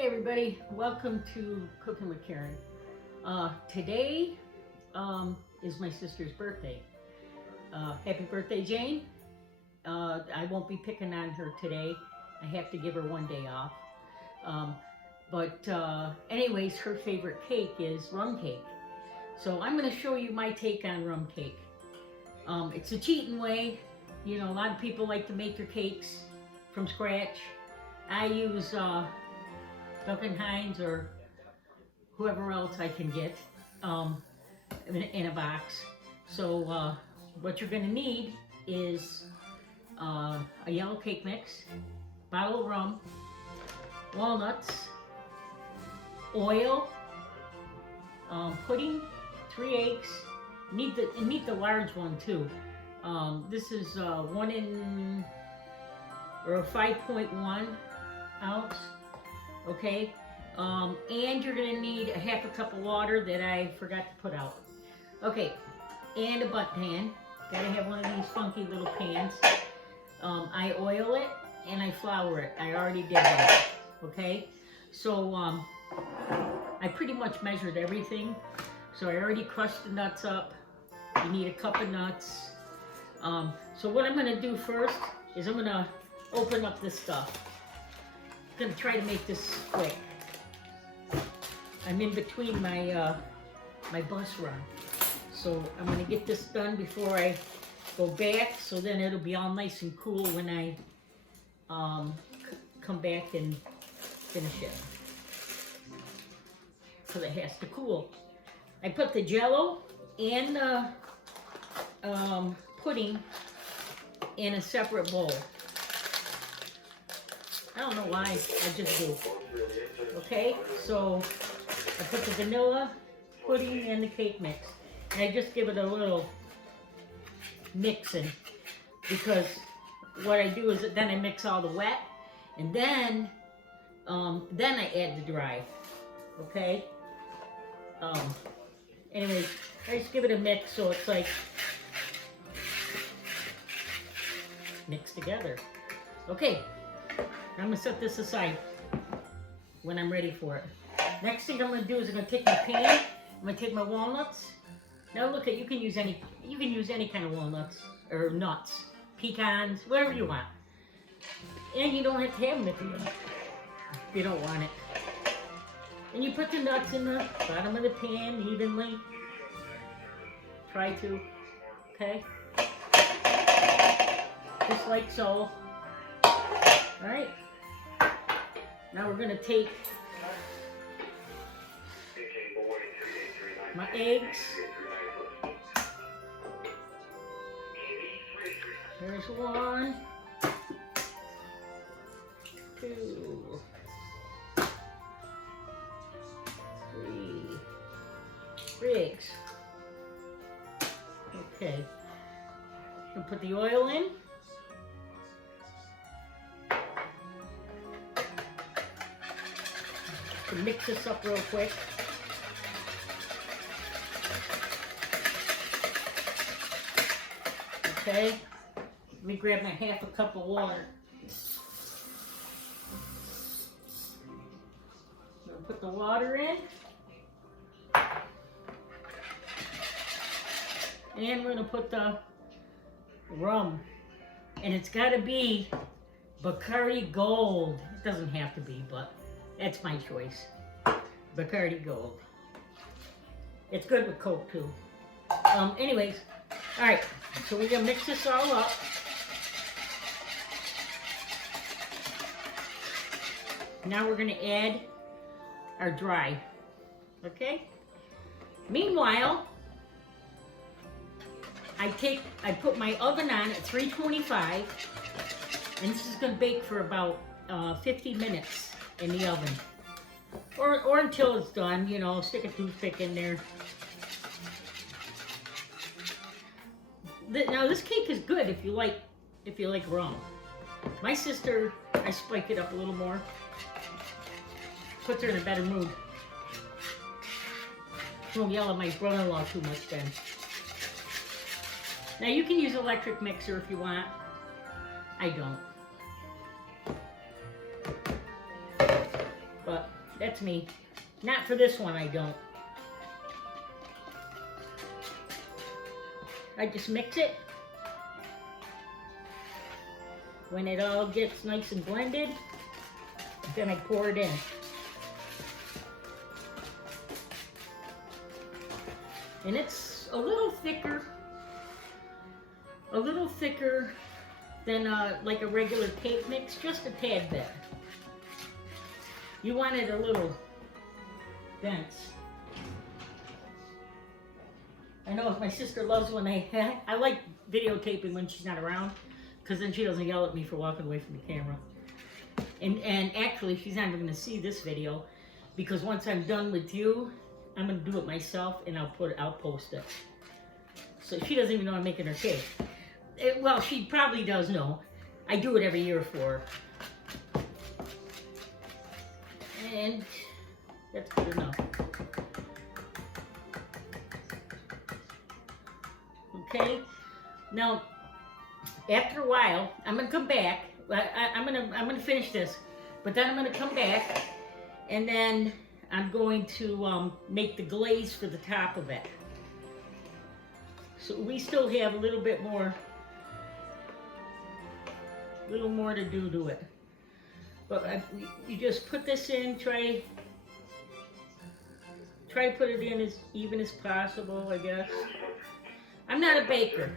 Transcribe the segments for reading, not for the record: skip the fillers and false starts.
Hey everybody, welcome to Cooking with Karen. Today is my sister's birthday. Happy birthday, Jane. I won't be picking on her today. I have to give her one day off. Anyways, her favorite cake is rum cake. So I'm going to show you my take on rum cake. It's a cheating way. You know, a lot of people like to make their cakes from scratch. I use Duncan Hines or whoever else I can get in a box. So what you're going to need is a yellow cake mix, bottle of rum, walnuts, oil, pudding, 3 eggs. Need the large one too. This is 5.1 ounce. Okay, and you're gonna need a half a cup of water that I forgot to put out. Okay, and a butt pan. Gotta have one of these funky little pans. I oil it and I flour it. I already did that. Okay, so I pretty much measured everything. So I already crushed the nuts up. You need a cup of nuts. So what I'm gonna do first is I'm gonna open up this stuff. I'm gonna try to make this quick. I'm in between my my bus run, so I'm gonna get this done before I go back. So then it'll be all nice and cool when I come back and finish it, because it has to cool. I put the Jello and the pudding in a separate bowl. I don't know why, I just do. Okay, so I put the vanilla, pudding, and the cake mix. And I just give it a little mixing, because what I do is then I mix all the wet, and then I add the dry. Okay? Anyways, I just give it a mix so it's like mixed together. Okay. I'm gonna set this aside when I'm ready for it. Next thing I'm gonna do is I'm gonna take my pan. I'm gonna take my walnuts. Now look at, you can use any kind of walnuts or nuts, pecans, whatever you want. And you don't have to have them if you don't want it. And you put the nuts in the bottom of the pan evenly. Try to, okay? Just like so. All right. Now we're gonna take my eggs. There's 1, 2, 3 eggs. Okay. We'll put the oil in. To mix this up real quick. Okay, let me grab my half a cup of water. I'm gonna put the water in. And we're gonna put the rum. And it's gotta be Bacardi Gold. It doesn't have to be, but that's my choice. Bacardi Gold. It's good with Coke too. Anyways, all right. So we're gonna mix this all up. Now we're gonna add our dry. Okay. Meanwhile, I put my oven on at 325, and this is gonna bake for about 50 minutes in the oven, or until it's done. You know, stick a toothpick in there. Now this cake is good if you like rum. My sister, I spike it up a little more. Puts her in a better mood. Won't yell at my brother-in-law too much then. Now you can use electric mixer if you want. I don't. But That's me. Not for this one, I don't. I just mix it. When it all gets nice and blended, then I pour it in. And it's a little thicker than like a regular cake mix, just a tad bit. You want it a little dense. I know my sister loves when I like videotaping when she's not around, because then she doesn't yell at me for walking away from the camera. And actually, she's not even gonna see this video, because once I'm done with you, I'm gonna do it myself and I'll post it. So she doesn't even know I'm making her cake. Well, she probably does know. I do it every year for her. And that's good enough. Okay. Now, after a while, I'm gonna come back. I'm gonna finish this, but then I'm gonna come back, and then I'm going to make the glaze for the top of it. So we still have a little more to do to it. But you just put this in, try to put it in as even as possible, I guess. I'm not a baker.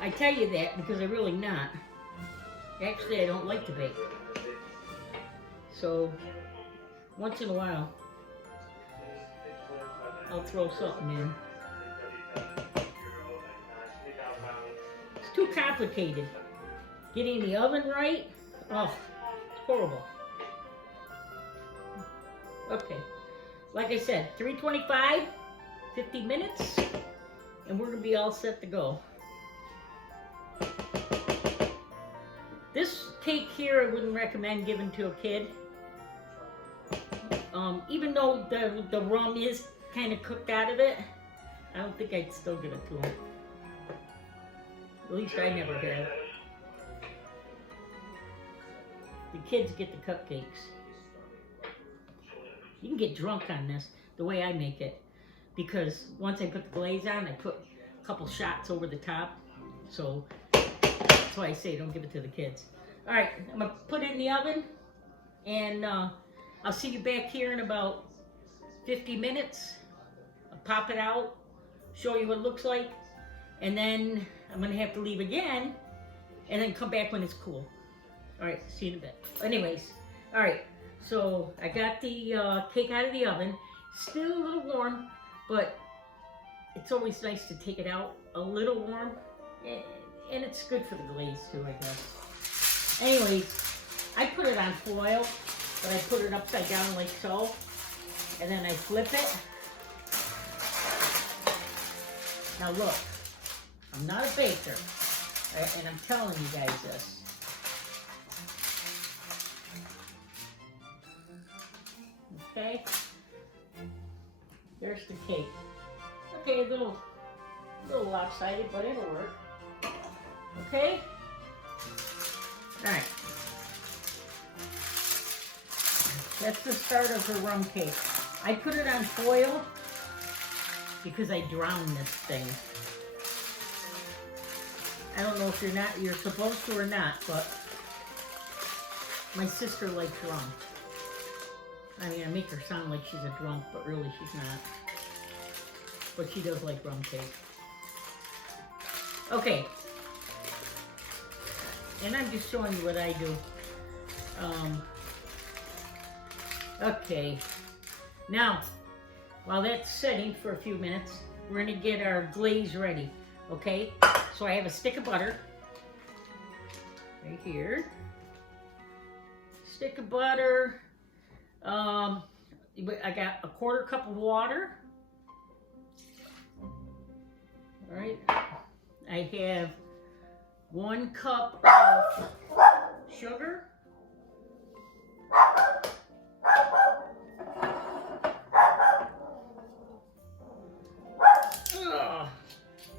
I tell you that because I'm really not. Actually, I don't like to bake. So, once in a while, I'll throw something in. It's too complicated. Getting the oven right, oh, it's horrible. Okay, like I said, 325, 50 minutes, and we're gonna be all set to go. This cake here, I wouldn't recommend giving to a kid. Even though the rum is kind of cooked out of it, I don't think I'd still give it to him. At least I never have. The kids get the cupcakes. You can get drunk on this, the way I make it. Because once I put the glaze on, I put a couple shots over the top. So that's why I say don't give it to the kids. All right, I'm gonna put it in the oven, and I'll see you back here in about 50 minutes. I'll pop it out, show you what it looks like, and then I'm gonna have to leave again, and then come back when it's cool. All right, see you in a bit. Anyways, all right, so I got the cake out of the oven. Still a little warm, but it's always nice to take it out a little warm, and it's good for the glaze too, I guess. Anyways, I put it on foil, but I put it upside down like so, and then I flip it. Now look, I'm not a baker, right? And I'm telling you guys this. Okay, there's the cake. Okay, a little lopsided, but it'll work. Okay? All right. That's the start of the rum cake. I put it on foil because I drowned this thing. I don't know if you're supposed to or not, but my sister likes rum. I mean, I make her sound like she's a drunk, but really she's not. But she does like rum cake. Okay. And I'm just showing you what I do. Okay. Now, while that's setting for a few minutes, we're gonna get our glaze ready, okay? So I have a stick of butter right here. Stick of butter. I got a 1/4 cup of water. All right. I have 1 cup of sugar.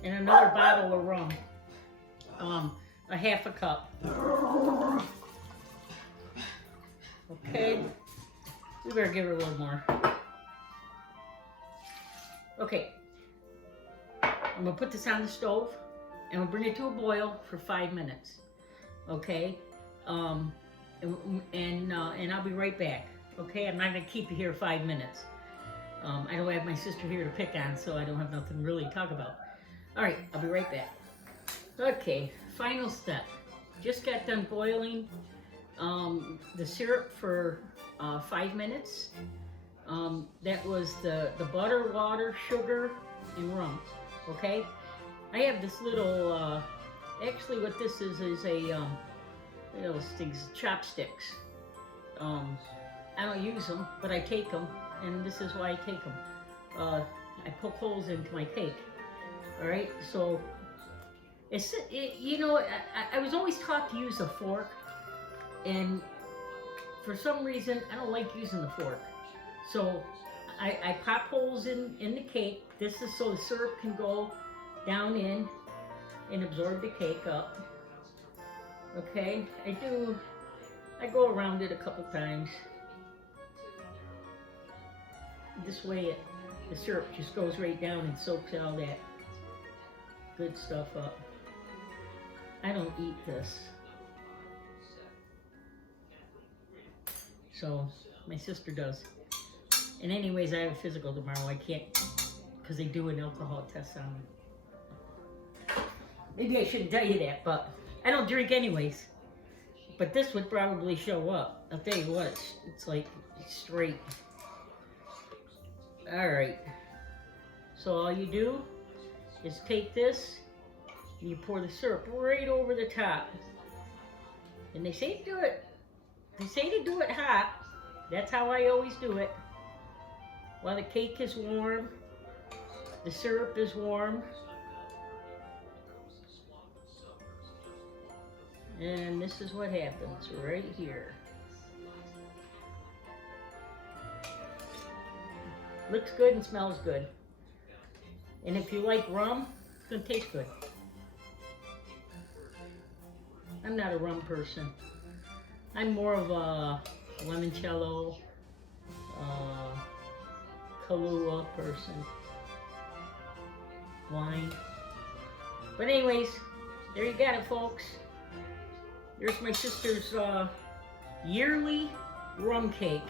And another bottle of rum. A 1/2 cup. Okay, we better give her a little more. Okay, I'm gonna put this on the stove and we'll bring it to a boil for 5 minutes. Okay, and I'll be right back. Okay, I'm not gonna keep you here 5 minutes. I don't have my sister here to pick on, so I don't have nothing really to talk about. All right, I'll be right back. Okay, final step. Just got done boiling the syrup for 5 minutes. That was the butter, water, sugar, and rum. Okay, I have this little. Actually, what this is a those things, chopsticks. I don't use them, but I take them, and this is why I take them. I poke holes into my cake. All right, so you know, I was always taught to use a fork, and for some reason I don't like using the fork. So I pop holes in the cake. This is so the syrup can go down in and absorb the cake up. Okay, I go around it a couple times. This way the syrup just goes right down and soaks all that good stuff up. I don't eat this. So my sister does. And anyways, I have a physical tomorrow. I can't, because they do an alcohol test on me. Maybe I shouldn't tell you that, but I don't drink anyways. But this would probably show up. I'll tell you what, it's like straight. All right. So all you do is take this and you pour the syrup right over the top. And they say to do it. They say to do it hot. That's how I always do it. While the cake is warm, the syrup is warm. And this is what happens right here. Looks good and smells good. And if you like rum, it's gonna taste good. I'm not a rum person. I'm more of a limoncello, Kahlua person. Wine. But anyways, there you got it, folks. Here's my sister's yearly rum cake.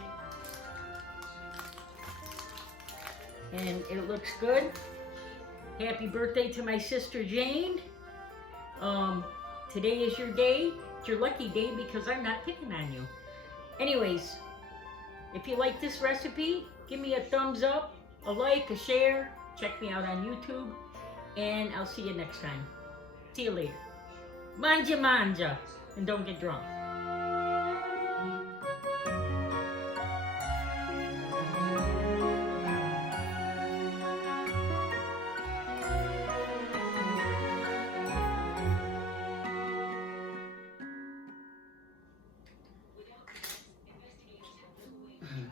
And it looks good. Happy birthday to my sister Jane. Today is your day. It's your lucky day because I'm not picking on you. Anyways, if you like this recipe, give me a thumbs up, a like, a share. Check me out on YouTube. And I'll see you next time. See you later. Manja manja. And don't get drunk.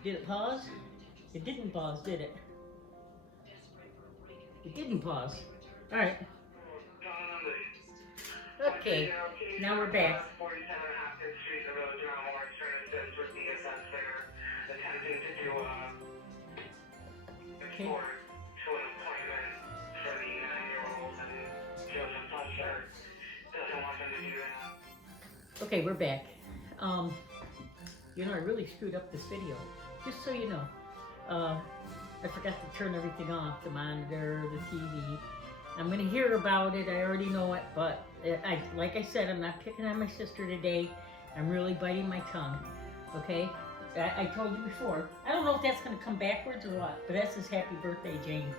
Did it pause? It didn't pause, did it? It didn't pause. All right. Okay, now we're back. Okay. Okay, we're back. You know, I really screwed up this video. Just so you know, I forgot to turn everything off, the monitor, the TV. I'm gonna hear about it, I already know it, but like I said, I'm not picking on my sister today. I'm really biting my tongue, okay? I told you before, I don't know if that's gonna come backwards or what, but that says happy birthday, Jane.